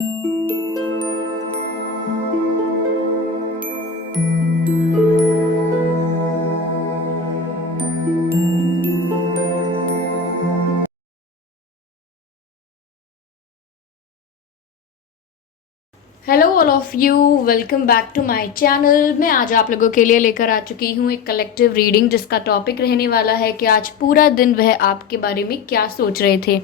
Hello all of you, welcome back to my channel. मैं आज आप लोगों के लिए लेकर आ चुकी हूँ एक कलेक्टिव रीडिंग, जिसका टॉपिक रहने वाला है कि आज पूरा दिन वह आपके बारे में क्या सोच रहे थे।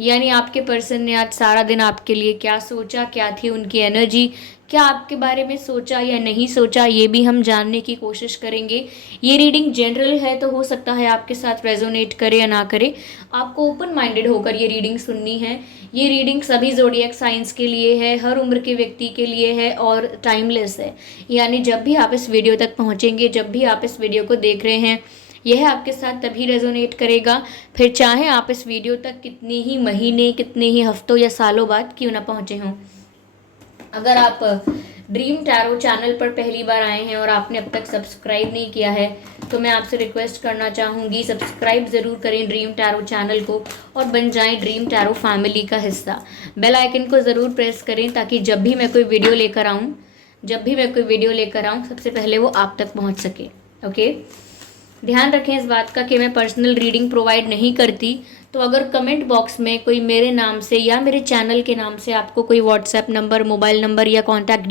यानी आपके पर्सन ने आज सारा दिन आपके लिए क्या सोचा, क्या थी उनकी एनर्जी, क्या आपके बारे में सोचा या नहीं सोचा, ये भी हम जानने की कोशिश करेंगे। ये रीडिंग जनरल है, तो हो सकता है आपके साथ रेजोनेट करे या ना करे। आपको ओपन माइंडेड होकर ये रीडिंग सुननी है। ये रीडिंग सभी ज़ोडिएक साइंस के लिए है, हर उम्र के व्यक्ति के लिए है और टाइमलेस है। यानी जब भी आप इस वीडियो तक पहुंचेंगे, जब भी आप इस वीडियो को देख रहे हैं, यह आपके साथ तभी रेजोनेट करेगा, फिर चाहे आप इस वीडियो तक कितने ही महीने, कितने ही हफ्तों या सालों बाद क्यों ना पहुंचे हों। अगर आप ड्रीम टैरो चैनल पर पहली बार आए हैं और आपने अब तक सब्सक्राइब नहीं किया है, तो मैं आपसे रिक्वेस्ट करना चाहूँगी, सब्सक्राइब ज़रूर करें ड्रीम टैरो चैनल को और बन जाएं ड्रीम टैरो फैमिली का हिस्सा। बेल आइकन को ज़रूर प्रेस करें ताकि जब भी मैं कोई वीडियो लेकर आऊँ सबसे पहले वो आप तक पहुँच सके। ओके, ध्यान रखें इस बात का कि मैं पर्सनल रीडिंग प्रोवाइड नहीं करती। तो अगर कमेंट बॉक्स में कोई मेरे नाम से या मेरे चैनल के नाम से आपको कोई व्हाट्सएप नंबर, मोबाइल नंबर या कॉन्टैक्ट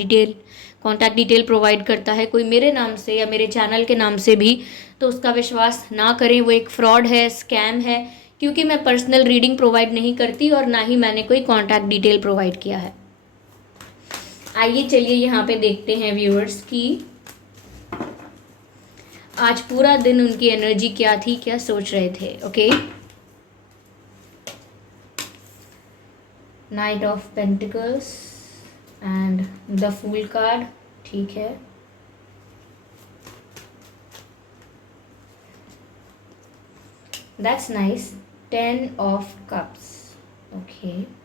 डिटेल प्रोवाइड करता है, कोई मेरे नाम से या मेरे चैनल के नाम से भी, तो उसका विश्वास ना करें। वो एक फ्रॉड है, स्कैम है, क्योंकि मैं पर्सनल रीडिंग प्रोवाइड नहीं करती और ना ही मैंने कोई कॉन्टैक्ट डिटेल प्रोवाइड किया है। आइए चलिए यहाँ पे देखते हैं व्यूअर्स की आज पूरा दिन उनकी एनर्जी क्या थी, क्या सोच रहे थे। Okay, knight of pentacles and the fool card, ठीक है। That's nice. 10 of cups, okay.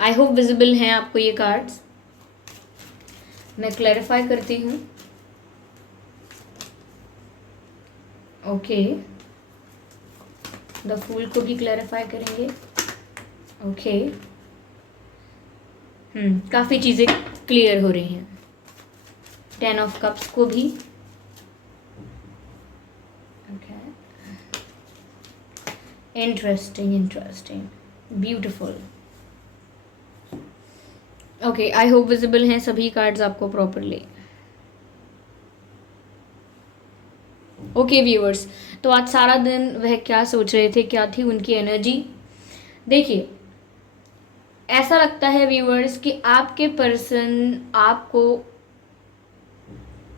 I hope visible हैं आपको ये कार्ड्स। मैं क्लैरिफाई करती हूँ। ओके, द फूल को भी क्लैरिफाई करेंगे। ओके, काफ़ी चीज़ें क्लियर हो रही हैं। 10 ऑफ कप्स को भी। Okay, interesting, beautiful. Okay, I hope visible हैं सभी कार्ड्स आपको प्रॉपरली। ओके व्यूअर्स, तो आज सारा दिन वह क्या सोच रहे थे, क्या थी उनकी एनर्जी। देखिए, ऐसा लगता है व्यूअर्स कि आपके पर्सन आपको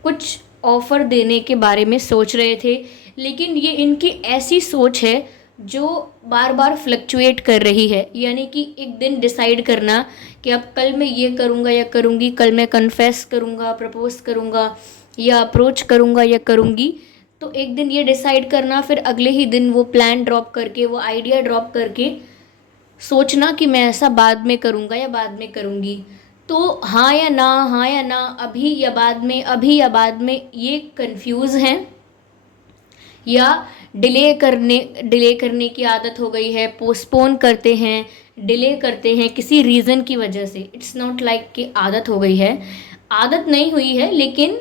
कुछ ऑफर देने के बारे में सोच रहे थे, लेकिन ये इनकी ऐसी सोच है जो बार बार फ्लक्चुएट कर रही है। यानी कि एक दिन डिसाइड करना कि अब कल मैं ये करूँगा या करूँगी, कल मैं कन्फेस करूँगा, प्रपोज करूँगा या अप्रोच करूँगा या करूँगी। तो एक दिन ये डिसाइड करना, फिर अगले ही दिन वो प्लान ड्रॉप करके, वो आइडिया ड्रॉप करके सोचना कि मैं ऐसा बाद में करूँगा या बाद में करूँगी। तो हाँ या ना, अभी या बाद में, अभी या बाद में, ये कंफ्यूज हैं या डिले करने की आदत हो गई है, पोस्टपोन करते हैं, डिले करते हैं किसी रीज़न की वजह से। इट्स नॉट लाइक कि आदत हो गई है, आदत नहीं हुई है, लेकिन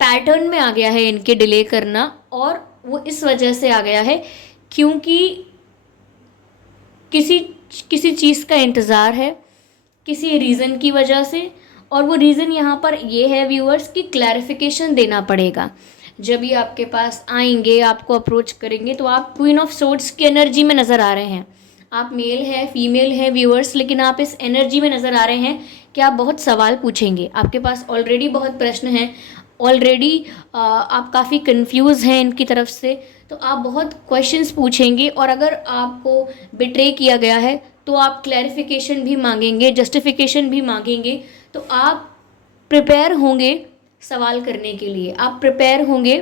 पैटर्न में आ गया है इनके डिले करना। और वो इस वजह से आ गया है क्योंकि किसी किसी चीज़ का इंतज़ार है, किसी रीज़न की वजह से। और वो रीज़न यहाँ पर ये है व्यूअर्स कि क्लैरिफिकेशन देना पड़ेगा। जब भी आपके पास आएंगे, आपको अप्रोच करेंगे, तो आप क्वीन ऑफ सोर्ड्स की एनर्जी में नज़र आ रहे हैं। आप मेल है, फीमेल है व्यूअर्स, लेकिन आप इस एनर्जी में नज़र आ रहे हैं कि आप बहुत सवाल पूछेंगे। आपके पास ऑलरेडी बहुत प्रश्न हैं, ऑलरेडी आप काफ़ी कंफ्यूज हैं इनकी तरफ से, तो आप बहुत क्वेश्चंस पूछेंगे। और अगर आपको बिट्रे किया गया है तो आप क्लैरिफिकेशन भी मांगेंगे, जस्टिफिकेशन भी मांगेंगे। तो आप प्रिपेयर होंगे सवाल करने के लिए, आप प्रिपेयर होंगे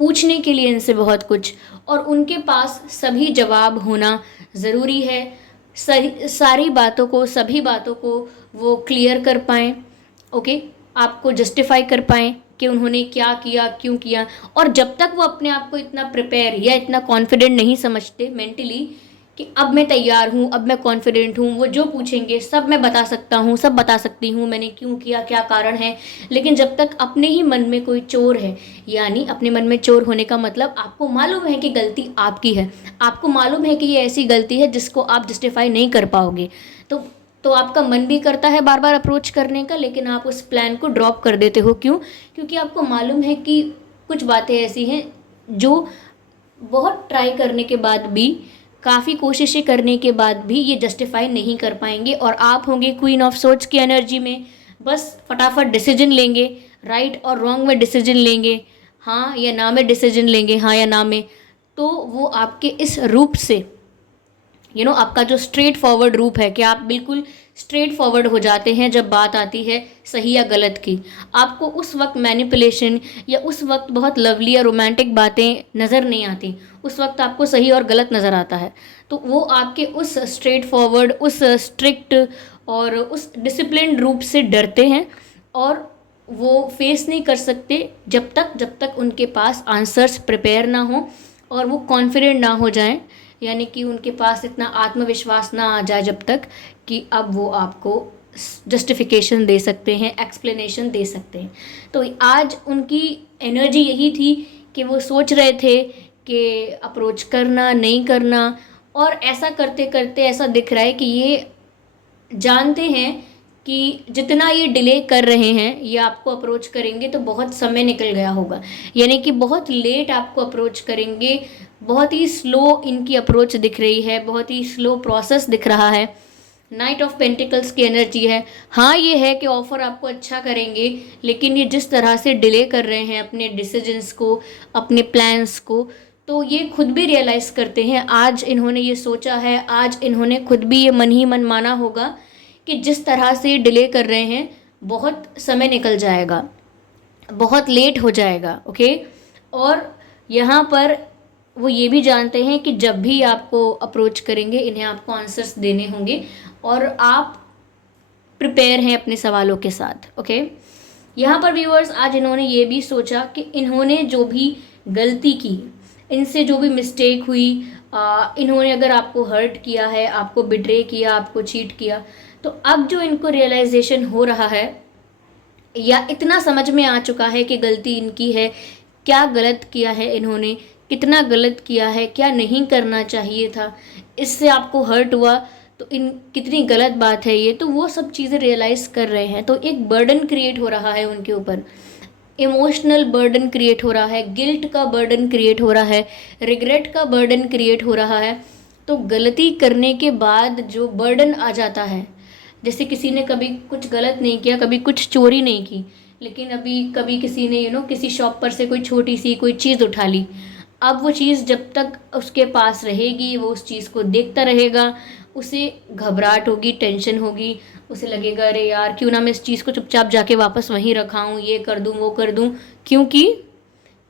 पूछने के लिए इनसे बहुत कुछ, और उनके पास सभी जवाब होना ज़रूरी है। सारी बातों को, सभी बातों को वो क्लियर कर पाएँ, ओके, आपको जस्टिफाई कर पाएँ, कि उन्होंने क्या किया, क्यों किया। और जब तक वो अपने आप को इतना प्रिपेयर या इतना कॉन्फिडेंट नहीं समझते मेंटली कि अब मैं तैयार हूँ, अब मैं कॉन्फिडेंट हूँ, वो जो पूछेंगे सब मैं बता सकता हूँ, सब बता सकती हूँ मैंने क्यों किया, क्या कारण है। लेकिन जब तक अपने ही मन में कोई चोर है, यानी अपने मन में चोर होने का मतलब आपको मालूम है कि गलती आपकी है, आपको मालूम है कि ये ऐसी गलती है जिसको आप जस्टिफाई नहीं कर पाओगे, तो तो आपका मन भी करता है बार बार अप्रोच करने का, लेकिन आप उस प्लान को ड्रॉप कर देते हो। क्यों? क्योंकि आपको मालूम है कि कुछ बातें ऐसी हैं जो बहुत ट्राई करने के बाद भी, काफ़ी कोशिशें करने के बाद भी ये जस्टिफाई नहीं कर पाएंगे, और आप होंगे क्वीन ऑफ सोर्ड्स की एनर्जी में, बस फटाफट डिसीजन लेंगे, राइट और रॉन्ग में डिसीजन लेंगे, हाँ या ना में डिसीजन लेंगे, हाँ या ना में। तो वो आपके इस रूप से आपका जो स्ट्रेट फॉरवर्ड रूप है कि आप बिल्कुल स्ट्रेट फॉरवर्ड हो जाते हैं जब बात आती है सही या गलत की। आपको उस वक्त मैनिपुलेशन या उस वक्त बहुत लवली या रोमांटिक बातें नज़र नहीं आती, उस वक्त आपको सही और गलत नज़र आता है। तो वो आपके उस स्ट्रेट फॉरवर्ड, उस स्ट्रिक्ट और उस डिसिप्लिन्ड रूप से डरते हैं, और वो फेस नहीं कर सकते जब तक उनके पास आंसर्स प्रिपेयर ना हो और वो कॉन्फिडेंट ना हो जाएं, यानी कि उनके पास इतना आत्मविश्वास ना आ जाए जब तक कि अब वो आपको जस्टिफिकेशन दे सकते हैं, एक्सप्लेनेशन दे सकते हैं। तो आज उनकी एनर्जी यही थी कि वो सोच रहे थे कि अप्रोच करना नहीं करना, और ऐसा करते करते ऐसा दिख रहा है कि ये जानते हैं कि जितना ये डिले कर रहे हैं, ये आपको अप्रोच करेंगे तो बहुत समय निकल गया होगा, यानी कि बहुत लेट आपको अप्रोच करेंगे, बहुत ही स्लो इनकी अप्रोच दिख रही है, बहुत ही स्लो प्रोसेस दिख रहा है। नाइट ऑफ पेंटिकल्स की एनर्जी है। हाँ, ये है कि ऑफ़र आपको अच्छा करेंगे, लेकिन ये जिस तरह से डिले कर रहे हैं अपने डिसीजंस को, अपने प्लान्स को, तो ये खुद भी रियलाइज़ करते हैं। आज इन्होंने ये सोचा है, आज इन्होंने खुद भी ये मन ही मन माना होगा कि जिस तरह से डिले कर रहे हैं बहुत समय निकल जाएगा, बहुत लेट हो जाएगा। ओके, और यहाँ पर वो ये भी जानते हैं कि जब भी आपको अप्रोच करेंगे इन्हें आपको आंसर्स देने होंगे, और आप प्रिपेयर हैं अपने सवालों के साथ। ओके, यहाँ पर व्यूअर्स आज इन्होंने ये भी सोचा कि इन्होंने जो भी गलती की, इनसे जो भी मिस्टेक हुई, इन्होंने अगर आपको हर्ट किया है, आपको बिट्रे किया, आपको चीट किया, तो अब जो इनको रियलाइजेशन हो रहा है या इतना समझ में आ चुका है कि गलती इनकी है, क्या गलत किया है इन्होंने, कितना गलत किया है, क्या नहीं करना चाहिए था, इससे आपको हर्ट हुआ तो इन कितनी गलत बात है ये, तो वो सब चीज़ें रियलाइज़ कर रहे हैं। तो एक बर्डन क्रिएट हो रहा है उनके ऊपर, इमोशनल बर्डन क्रिएट हो रहा है, गिल्ट का बर्डन क्रिएट हो रहा है, रिग्रेट का बर्डन क्रिएट हो रहा है। तो गलती करने के बाद जो बर्डन आ जाता है, जैसे किसी ने कभी कुछ गलत नहीं किया, कभी कुछ चोरी नहीं की, लेकिन अभी कभी किसी ने किसी शॉप पर से कोई छोटी सी कोई चीज़ उठा ली, अब वो चीज़ जब तक उसके पास रहेगी वो उस चीज़ को देखता रहेगा, उसे घबराहट होगी, टेंशन होगी, उसे लगेगा अरे यार क्यों ना मैं इस चीज़ को चुपचाप जाके वापस वहीं रखाऊँ, ये कर दूँ वो कर दूँ, क्योंकि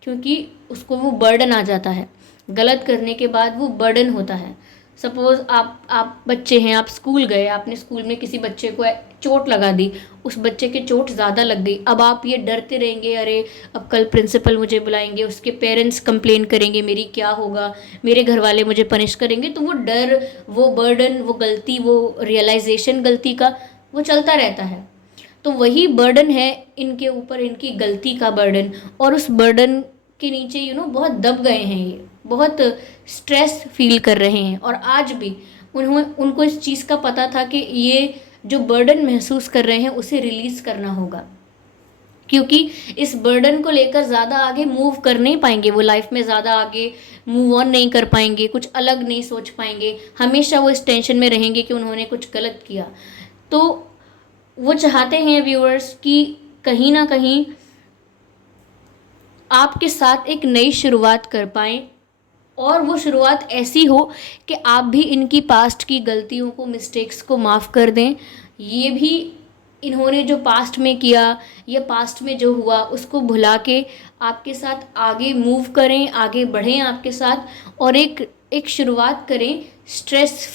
क्योंकि उसको वो बर्डन आ जाता है। गलत करने के बाद वो बर्डन होता है। सपोज़ आप बच्चे हैं, आप स्कूल गए, आपने स्कूल में किसी बच्चे को चोट लगा दी, उस बच्चे के चोट ज़्यादा लग गई, अब आप ये डरते रहेंगे अरे अब कल प्रिंसिपल मुझे बुलाएंगे, उसके पेरेंट्स कंप्लेन करेंगे, मेरी क्या होगा, मेरे घर वाले मुझे पनिश करेंगे। तो वो डर, वो बर्डन, वो गलती, वो रियलाइजेशन गलती का, वो चलता रहता है। तो वही बर्डन है इनके ऊपर, इनकी गलती का बर्डन, और उस बर्डन के नीचे बहुत दब गए हैं, ये बहुत स्ट्रेस फील कर रहे हैं। और आज भी उनको इस चीज़ का पता था कि ये जो बर्डन महसूस कर रहे हैं उसे रिलीज़ करना होगा, क्योंकि इस बर्डन को लेकर ज़्यादा आगे मूव कर नहीं पाएंगे, वो लाइफ में ज़्यादा आगे मूव ऑन नहीं कर पाएंगे, कुछ अलग नहीं सोच पाएंगे, हमेशा वो इस टेंशन में रहेंगे कि उन्होंने कुछ गलत किया। तो वो चाहते हैं व्यूअर्स कि कहीं ना कहीं आपके साथ एक नई शुरुआत कर पाएँ, और वो शुरुआत ऐसी हो कि आप भी इनकी पास्ट की गलतियों को, मिस्टेक्स को माफ़ कर दें। ये भी इन्होंने जो पास्ट में किया या पास्ट में जो हुआ उसको भुला के आपके साथ आगे मूव करें, आगे बढ़ें आपके साथ, और एक शुरुआत करें स्ट्रेस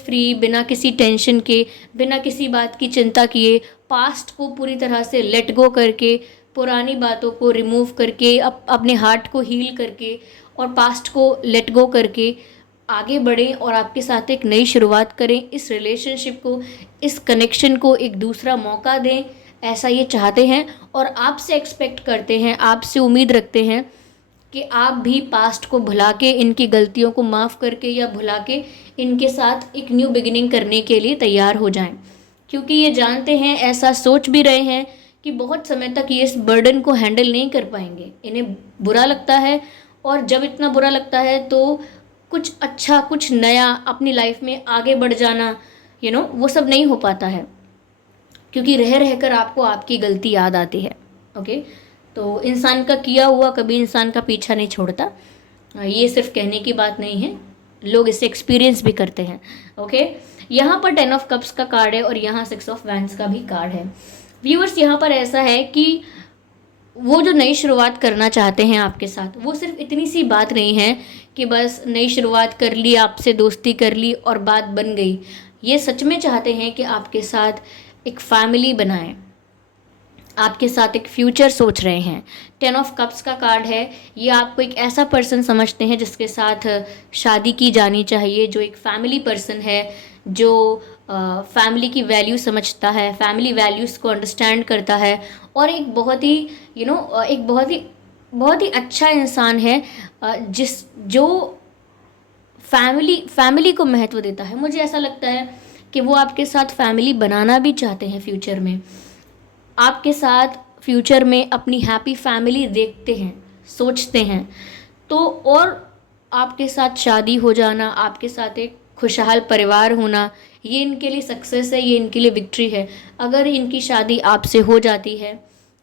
फ्री, बिना किसी टेंशन के, बिना किसी बात की चिंता किए, पास्ट को पूरी तरह से लेट गो करके, पुरानी बातों को रिमूव करके, अपने हार्ट को हील करके और पास्ट को लेट गो करके आगे बढ़ें और आपके साथ एक नई शुरुआत करें। इस रिलेशनशिप को, इस कनेक्शन को एक दूसरा मौका दें, ऐसा ये चाहते हैं और आपसे एक्सपेक्ट करते हैं, आपसे उम्मीद रखते हैं कि आप भी पास्ट को भुला के, इनकी गलतियों को माफ़ करके या भुला के इनके साथ एक न्यू बिगिनिंग करने के लिए तैयार हो जाएं। क्योंकि ये जानते हैं, ऐसा सोच भी रहे हैं कि बहुत समय तक ये इस बर्डन को हैंडल नहीं कर पाएंगे, इन्हें बुरा लगता है। और जब इतना बुरा लगता है तो कुछ अच्छा, कुछ नया अपनी लाइफ में आगे बढ़ जाना, वो सब नहीं हो पाता है, क्योंकि रह रहकर आपको आपकी गलती याद आती है। ओके, तो इंसान का किया हुआ कभी इंसान का पीछा नहीं छोड़ता। ये सिर्फ कहने की बात नहीं है, लोग इसे एक्सपीरियंस भी करते हैं। ओके, यहाँ पर 10 ऑफ कप्स का कार्ड है और यहाँ 6 ऑफ वैंड्स का भी कार्ड है। व्यूअर्स, यहाँ पर ऐसा है कि वो जो नई शुरुआत करना चाहते हैं आपके साथ, वो सिर्फ इतनी सी बात नहीं है कि बस नई शुरुआत कर ली, आपसे दोस्ती कर ली और बात बन गई। ये सच में चाहते हैं कि आपके साथ एक फैमिली बनाएं, आपके साथ एक फ्यूचर सोच रहे हैं। 10 ऑफ कप्स का कार्ड है, ये आपको एक ऐसा पर्सन समझते हैं जिसके साथ शादी की जानी चाहिए, जो एक फैमिली पर्सन है, जो फैमिली की वैल्यू समझता है, फैमिली वैल्यूज़ को अंडरस्टैंड करता है और एक बहुत ही एक बहुत ही अच्छा इंसान है, जो फैमिली को महत्व देता है। मुझे ऐसा लगता है कि वो आपके साथ फैमिली बनाना भी चाहते हैं फ्यूचर में, आपके साथ फ्यूचर में अपनी हैप्पी फैमिली देखते हैं, सोचते हैं। तो और आपके साथ शादी हो जाना, आपके साथ एक खुशहाल परिवार होना, ये इनके लिए सक्सेस है, ये इनके लिए विक्ट्री है। अगर इनकी शादी आपसे हो जाती है,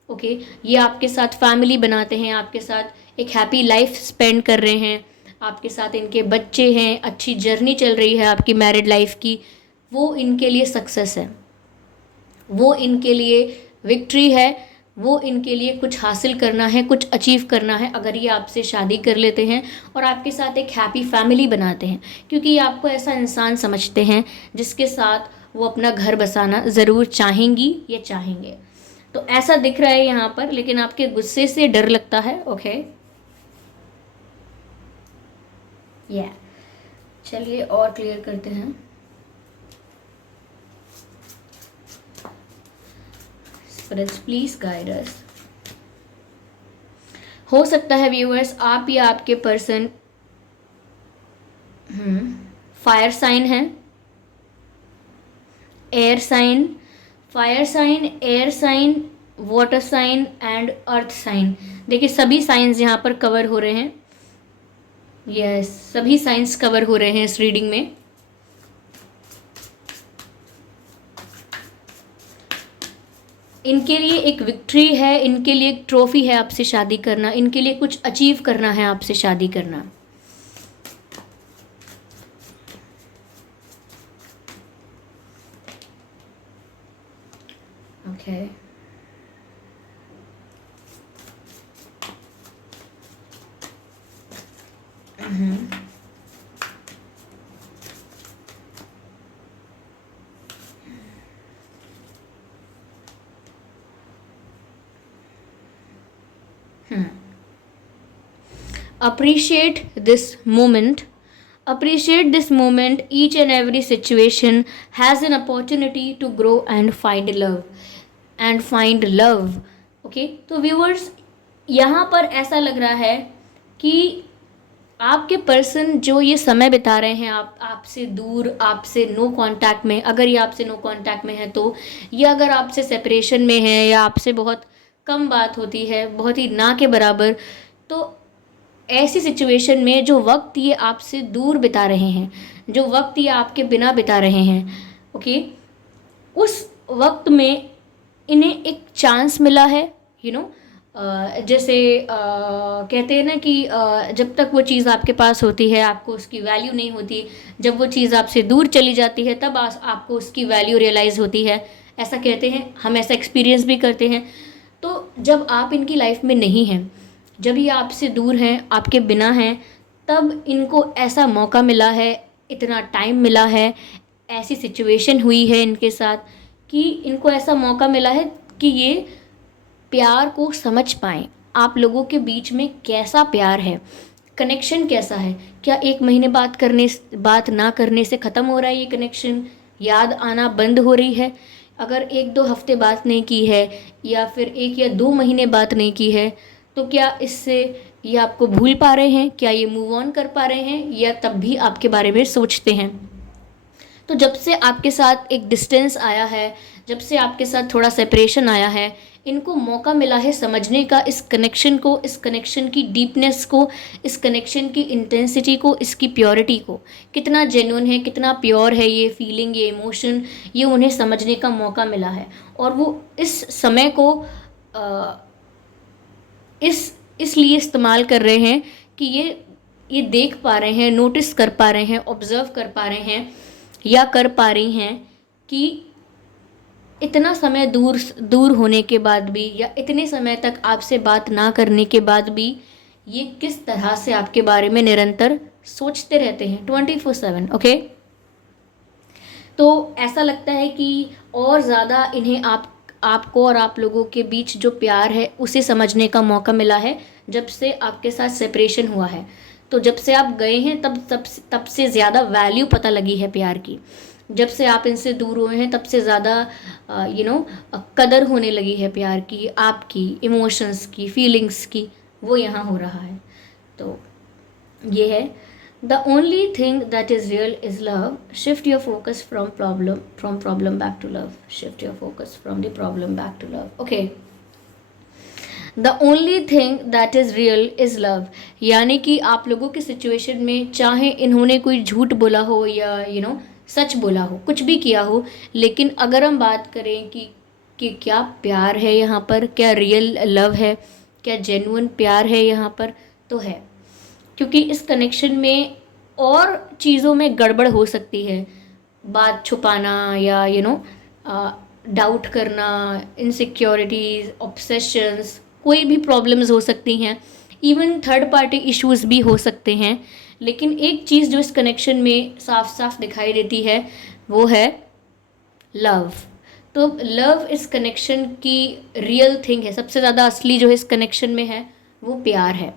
ओके, ये आपके साथ फैमिली बनाते हैं, आपके साथ एक हैप्पी लाइफ स्पेंड कर रहे हैं, आपके साथ इनके बच्चे हैं, अच्छी जर्नी चल रही है आपकी मैरिड लाइफ की, वो इनके लिए सक्सेस है, वो इनके लिए विक्ट्री है, वो इनके लिए कुछ हासिल करना है, कुछ अचीव करना है अगर ये आपसे शादी कर लेते हैं और आपके साथ एक हैप्पी फैमिली बनाते हैं। क्योंकि ये आपको ऐसा इंसान समझते हैं जिसके साथ वो अपना घर बसाना ज़रूर चाहेंगी या चाहेंगे। तो ऐसा दिख रहा है यहाँ पर, लेकिन आपके गुस्से से डर लगता है। ओके, चलिए और क्लियर करते हैं। Spirits please guide us. हो सकता है व्यूअर्स, आप या आपके पर्सन फायर साइन है, air sign, fire sign, air sign, water sign and earth sign. देखिए सभी साइंस यहाँ पर कवर हो रहे हैं। यस, सभी साइंस कवर हो रहे हैं इस रीडिंग में। इनके लिए एक विक्ट्री है, इनके लिए एक ट्रॉफी है आपसे शादी करना, इनके लिए कुछ अचीव करना है आपसे शादी करना। Okay, appreciate this moment, appreciate this moment. Each and every situation has an opportunity to grow and find love. Okay, तो व्यूअर्स यहाँ पर ऐसा लग रहा है कि आपके पर्सन जो ये समय बिता रहे हैं आपसे दूर, आपसे नो कांटेक्ट में, अगर ये आपसे नो कांटेक्ट में है तो, या अगर आपसे सेपरेशन में है या आपसे बहुत कम बात होती है, बहुत ही ना के बराबर, तो ऐसी सिचुएशन में जो वक्त ये आपसे दूर बिता रहे हैं, जो वक्त ये आपके बिना बिता रहे हैं, ओके, उस वक्त में इन्हें एक चांस मिला है। जैसे कहते हैं ना कि जब तक वो चीज़ आपके पास होती है आपको उसकी वैल्यू नहीं होती, जब वो चीज़ आपसे दूर चली जाती है तब आपको उसकी वैल्यू रियलाइज़ होती है, ऐसा कहते हैं, हम ऐसा एक्सपीरियंस भी करते हैं। तो जब आप इनकी लाइफ में नहीं हैं, जब ये आपसे दूर हैं, आपके बिना हैं, तब इनको ऐसा मौका मिला है, इतना टाइम मिला है, ऐसी सिचुएशन हुई है इनके साथ कि इनको ऐसा मौका मिला है कि ये प्यार को समझ पाएँ, आप लोगों के बीच में कैसा प्यार है, कनेक्शन कैसा है। क्या 1 महीने बात ना करने से ख़त्म हो रहा है ये कनेक्शन, याद आना बंद हो रही है? अगर 1-2 हफ़्ते बात नहीं की है या फिर 1 या 2 महीने बात नहीं की है, तो क्या इससे ये आपको भूल पा रहे हैं? क्या ये मूव ऑन कर पा रहे हैं, या तब भी आपके बारे में सोचते हैं? तो जब से आपके साथ एक डिस्टेंस आया है, जब से आपके साथ थोड़ा सेपरेशन आया है, इनको मौका मिला है समझने का, इस कनेक्शन को, इस कनेक्शन की डीपनेस को, इस कनेक्शन की इंटेंसिटी को, इसकी प्योरिटी को, कितना जेन्युइन है, कितना प्योर है ये फीलिंग, ये इमोशन, ये उन्हें समझने का मौका मिला है। और वो इस समय को इसलिए इस्तेमाल कर रहे हैं कि ये देख पा रहे हैं, नोटिस कर पा रहे हैं, ऑब्ज़र्व कर पा रहे हैं या कर पा रही हैं कि इतना समय दूर होने के बाद भी, या इतने समय तक आपसे बात ना करने के बाद भी, ये किस तरह से आपके बारे में निरंतर सोचते रहते हैं 24/7। ओके, तो ऐसा लगता है कि और ज़्यादा इन्हें आपको और आप लोगों के बीच जो प्यार है उसे समझने का मौका मिला है जब से आपके साथ सेपरेशन हुआ है। तो जब से आप गए हैं तब से ज़्यादा वैल्यू पता लगी है प्यार की। जब से आप इनसे दूर हुए हैं तब से ज़्यादा कदर होने लगी है प्यार की, आपकी इमोशंस की, फीलिंग्स की, वो यहाँ हो रहा है। तो ये है, the only thing that is real is love. Shift your focus from problem back to love. Shift your focus from the problem back to love. Okay. The only thing that is real is love. यानी कि आप लोगों की situation में चाहे इन्होंने कोई झूठ बोला हो या सच बोला हो, कुछ भी किया हो, लेकिन अगर हम बात करें कि क्या प्यार है यहाँ पर, क्या रियल लव है, क्या जेन्युइन प्यार है यहाँ पर, तो है। क्योंकि इस कनेक्शन में और चीज़ों में गड़बड़ हो सकती है, बात छुपाना या डाउट करना, इनसिक्योरिटीज़, ऑब्सेशंस, कोई भी प्रॉब्लम्स हो सकती हैं, इवन थर्ड पार्टी इश्यूज़ भी हो सकते हैं। लेकिन एक चीज़ जो इस कनेक्शन में साफ साफ दिखाई देती है वो है लव। तो लव इस कनेक्शन की रियल थिंग है, सबसे ज़्यादा असली जो है इस कनेक्शन में है वो प्यार है।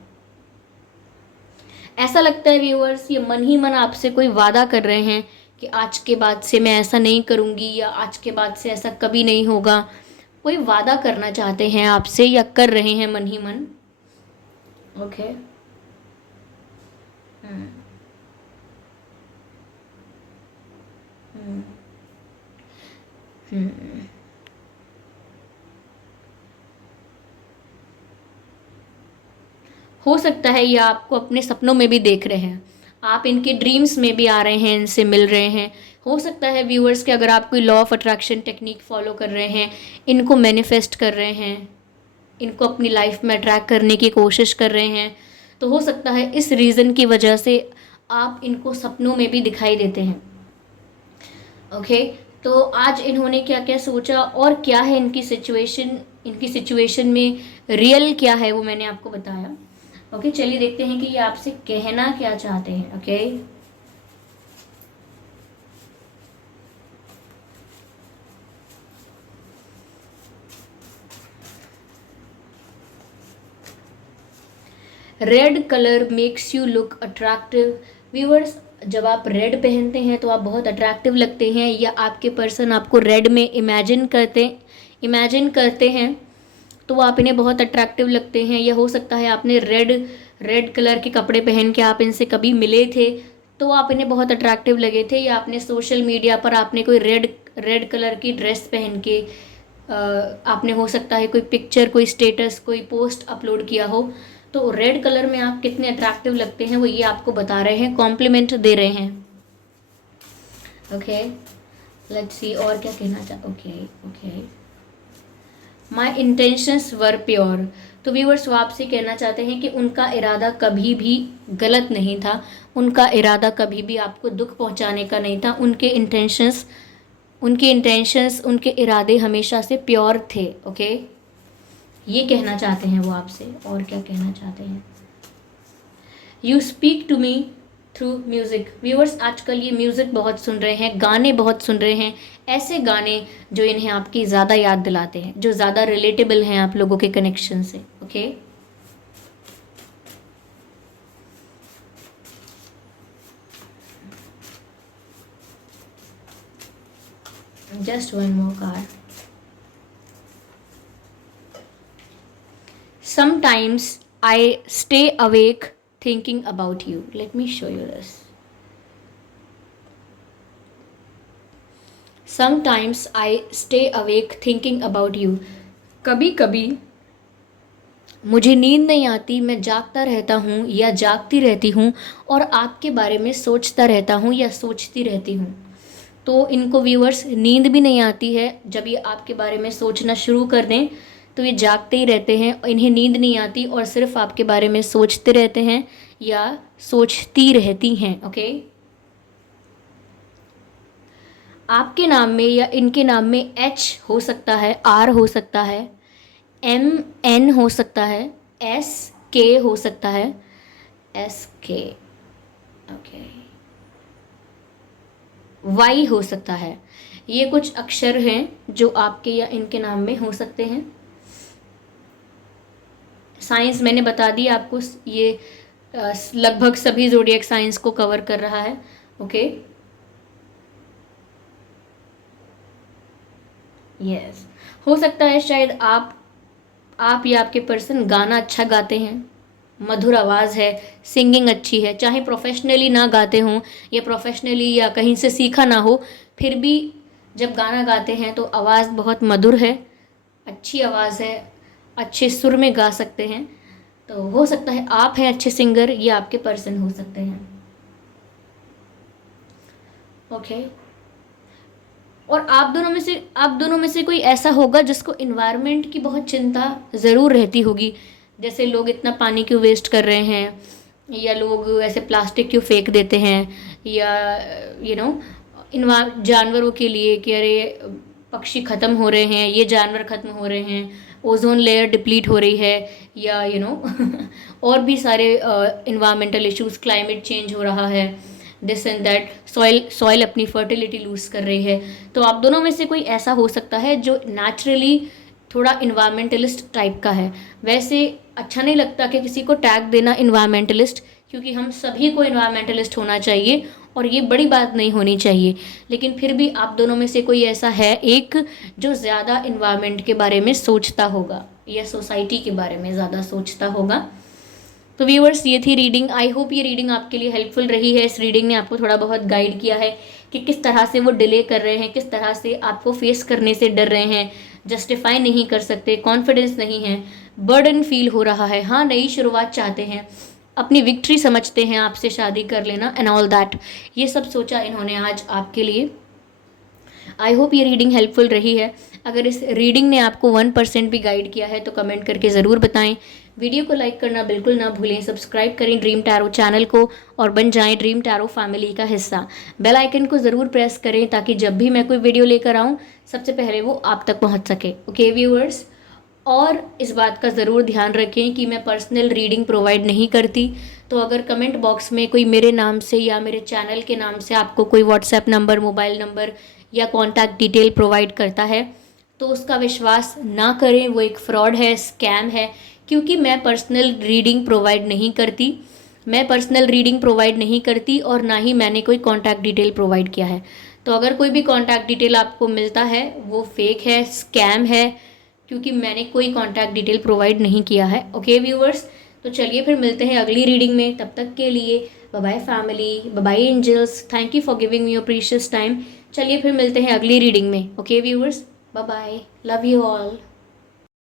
ऐसा लगता है व्यूअर्स, ये मन ही मन आपसे कोई वादा कर रहे हैं कि आज के बाद से मैं ऐसा नहीं करूँगी, या आज के बाद से ऐसा कभी नहीं होगा। कोई वादा करना चाहते हैं आपसे या कर रहे हैं मन ही मन। ओके, हो सकता है ये आपको अपने सपनों में भी देख रहे हैं, आप इनके ड्रीम्स में भी आ रहे हैं, इनसे मिल रहे हैं। हो सकता है व्यूअर्स कि अगर आप कोई law of attraction technique follow कर रहे हैं, इनको मैनिफेस्ट कर रहे हैं, इनको अपनी लाइफ में अट्रैक्ट करने की कोशिश कर रहे हैं, तो हो सकता है इस रीज़न की वजह से आप इनको सपनों में भी दिखाई देते हैं। ओके, तो आज इन्होंने क्या क्या सोचा और क्या है इनकी सिचुएशन में रियल क्या है वो मैंने आपको बताया। ओके, चलिए देखते हैं कि ये आपसे कहना क्या चाहते हैं। Okay, red colour makes you look attractive. Viewers, जब आप रेड पहनते हैं तो आप बहुत अट्रैक्टिव लगते हैं, या आपके पर्सन आपको रेड में इमेजिन करते हैं तो आप इन्हें बहुत अट्रैक्टिव लगते हैं। या हो सकता है आपने रेड कलर के कपड़े पहन के आप इनसे कभी मिले थे तो आप इन्हें बहुत अट्रैक्टिव लगे थे, या आपने सोशल मीडिया पर आपने कोई रेड कलर की ड्रेस पहन के आपने हो सकता है कोई पिक्चर, कोई स्टेटस, कोई पोस्ट अपलोड किया हो। तो रेड कलर में आप कितने अट्रैक्टिव लगते हैं वो ये आपको बता रहे हैं, कॉम्प्लीमेंट दे रहे हैं। ओके, लेट्स सी और क्या कहना चाह। ओके, माई इंटेंशंस वर प्योर। तो व्यूअर्स, वो आपसे कहना चाहते हैं कि उनका इरादा कभी भी गलत नहीं था, उनका इरादा कभी भी आपको दुख पहुंचाने का नहीं था। उनके इंटेंशंस, उनके इरादे हमेशा से प्योर थे। ओके, ये कहना चाहते हैं वो आपसे। और क्या कहना चाहते हैं, you speak to me through music. Viewers आजकल ये म्यूज़िक बहुत सुन रहे हैं, गाने बहुत सुन रहे हैं, ऐसे गाने जो इन्हें आपकी ज़्यादा याद दिलाते हैं, जो ज़्यादा रिलेटेबल हैं आप लोगों के कनेक्शन से। Okay, just one more card. Sometimes I stay awake thinking about you. Let me show you this. Sometimes I stay awake thinking about you. कभी कभी मुझे नींद नहीं आती, मैं जागता रहता हूँ या जागती रहती हूँ और आपके बारे में सोचता रहता हूँ या सोचती रहती हूँ। तो इनको व्यूअर्स नींद भी नहीं आती है, जब ये आपके बारे में सोचना शुरू कर दें तो ये जागते ही रहते हैं, इन्हें नींद नहीं आती और सिर्फ आपके बारे में सोचते रहते हैं या सोचती रहती हैं। ओके, आपके नाम में या इनके नाम में H हो सकता है, R हो सकता है, MN हो सकता है, SK हो सकता है, SK, ओके, Y हो सकता है। ये कुछ अक्षर हैं जो आपके या इनके नाम में हो सकते हैं। साइंस मैंने बता दी आपको, ये लगभग सभी ज़ोडिएक साइंस को कवर कर रहा है। ओके, यस, हो सकता है शायद आप या आपके पर्सन गाना अच्छा गाते हैं, मधुर आवाज़ है, सिंगिंग अच्छी है, चाहे प्रोफेशनली ना गाते हों या प्रोफेशनली या कहीं से सीखा ना हो, फिर भी जब गाना गाते हैं तो आवाज़ बहुत मधुर है, अच्छी आवाज़ है, अच्छे सुर में गा सकते हैं। तो हो सकता है आप हैं अच्छे सिंगर या आपके पर्सन हो सकते हैं। ओके, और आप दोनों में से कोई ऐसा होगा जिसको इन्वायरमेंट की बहुत चिंता ज़रूर रहती होगी, जैसे लोग इतना पानी क्यों वेस्ट कर रहे हैं, या लोग ऐसे प्लास्टिक क्यों फेंक देते हैं, या जानवरों के लिए कि अरे पक्षी ख़त्म हो रहे हैं, ये जानवर ख़त्म हो रहे हैं, ओजोन लेयर डिप्लीट हो रही है, या और भी सारे इन्वायरमेंटल इश्यूज़, क्लाइमेट चेंज हो रहा है, दिस एंड दैट, सॉइल अपनी फर्टिलिटी लूज़ कर रही है। तो आप दोनों में से कोई ऐसा हो सकता है जो नेचुरली थोड़ा इन्वायरमेंटलिस्ट टाइप का है। वैसे अच्छा नहीं लगता कि किसी को टैग देना इन्वायरमेंटलिस्ट, क्योंकि हम सभी को इन्वायरमेंटलिस्ट होना चाहिए और ये बड़ी बात नहीं होनी चाहिए, लेकिन फिर भी आप दोनों में से कोई ऐसा है एक जो ज़्यादा इन्वायरमेंट के बारे में सोचता होगा या सोसाइटी के बारे में ज़्यादा सोचता होगा। तो व्यूअर्स, ये थी रीडिंग। आई होप ये रीडिंग आपके लिए हेल्पफुल रही है। इस रीडिंग ने आपको थोड़ा बहुत गाइड किया है कि किस तरह से वो डिले कर रहे हैं, किस तरह से आपको फेस करने से डर रहे हैं, जस्टिफाई नहीं कर सकते, कॉन्फिडेंस नहीं है, बर्डन फील हो रहा है, हाँ नई शुरुआत चाहते हैं, अपनी विक्ट्री समझते हैं आपसे शादी कर लेना एंड ऑल दैट। ये सब सोचा इन्होंने आज आपके लिए। आई होप ये रीडिंग हेल्पफुल रही है। अगर इस रीडिंग ने आपको 1% भी गाइड किया है तो कमेंट करके ज़रूर बताएं। वीडियो को लाइक करना बिल्कुल ना भूलें, सब्सक्राइब करें ड्रीम टैरो चैनल को और बन जाएं ड्रीम टैरो फैमिली का हिस्सा। बेल आइकन को ज़रूर प्रेस करें ताकि जब भी मैं कोई वीडियो लेकर आऊँ सबसे पहले वो आप तक पहुँच सके। ओके व्यूअर्स, और इस बात का ज़रूर ध्यान रखें कि मैं पर्सनल रीडिंग प्रोवाइड नहीं करती। तो अगर कमेंट बॉक्स में कोई मेरे नाम से या मेरे चैनल के नाम से आपको कोई व्हाट्सएप नंबर, मोबाइल नंबर या कॉन्टैक्ट डिटेल प्रोवाइड करता है तो उसका विश्वास ना करें, वो एक फ्रॉड है, स्कैम है, क्योंकि मैं पर्सनल रीडिंग प्रोवाइड नहीं करती। मैं पर्सनल रीडिंग प्रोवाइड नहीं करती और ना ही मैंने कोई कॉन्टैक्ट डिटेल प्रोवाइड किया है। तो अगर कोई भी कॉन्टैक्ट डिटेल आपको मिलता है वो फेक है, स्कैम है, क्योंकि मैंने कोई कॉन्टैक्ट डिटेल प्रोवाइड नहीं किया है। ओके व्यूअर्स, तो चलिए फिर मिलते हैं अगली रीडिंग में। तब तक के लिए bye bye family, bye bye angels, thank you for giving me your precious time. चलिए फिर मिलते हैं अगली रीडिंग में। Okay viewers, bye bye, love you all.